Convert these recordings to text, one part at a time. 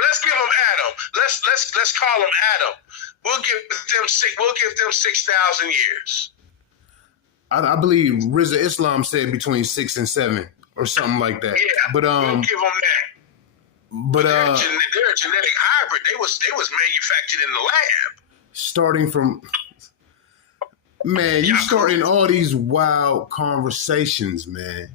let's give them Adam. Let's call them Adam. We'll give them 6,000 years. I believe Rizza Islam said between 6 and 7 or something like that. Yeah, but we'll give them that. But they're a genetic hybrid. They was manufactured in the lab. Starting from, man, you starting all these wild conversations, man.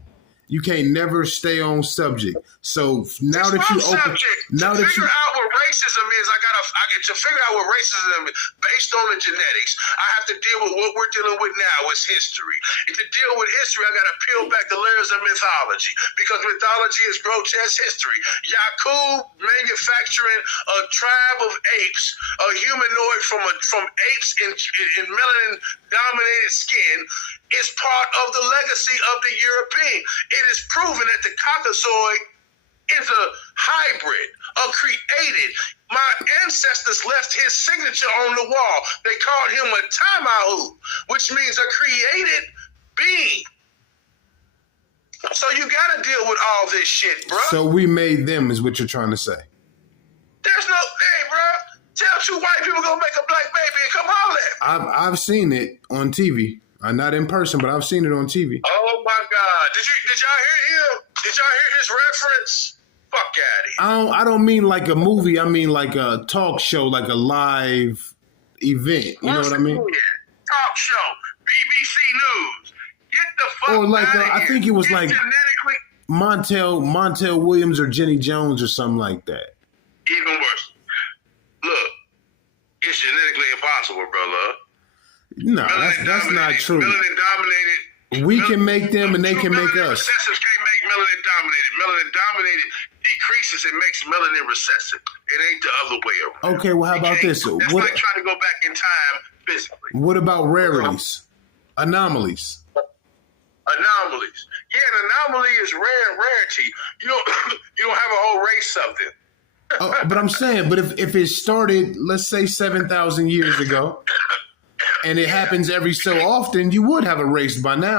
You can't never stay on subject. So now that you open, now that you figure out what racism is, I get to figure out what racism is based on the genetics. I have to deal with what we're dealing with now is history. And to deal with history, I got to peel back the layers of mythology because mythology is grotesque history. Yaqub manufacturing a tribe of apes, a humanoid from apes in melanin-dominated skin, is part of the legacy of the European. It is proven that the Caucasoid is a hybrid, a created. My ancestors left his signature on the wall. They called him a Tamahu, which means a created being. So you got to deal with all this shit, bro. So we made them, is what you're trying to say. There's no, hey, bro. Tell 2 white people gonna make a black baby and come holler at me. I've seen it on TV. Not in person, but I've seen it on TV. Oh my God! Did y'all hear him? Did y'all hear his reference? Fuck out of here. I don't mean like a movie. I mean like a talk show, like a live event. You know what I mean? Talk show, BBC News. Get the fuck or like out of here. I think it was it's like genetically Montel Williams or Jenny Jones or something like that. Even worse. Look, it's genetically impossible, brother. No, that's not true. Melanin dominated. We can make them and they can make us. Recessives can't make melanin dominated. Melanin dominated decreases and makes melanin recessive. It ain't the other way around. Okay, well, how about this? That's what, like trying to go back in time physically. What about rarities? Anomalies? Anomalies. Yeah, an anomaly is rare and rarity. You don't have a whole race of them. But I'm saying, but if it started, let's say 7,000 years ago, and it happens every so often, you would have a race by now.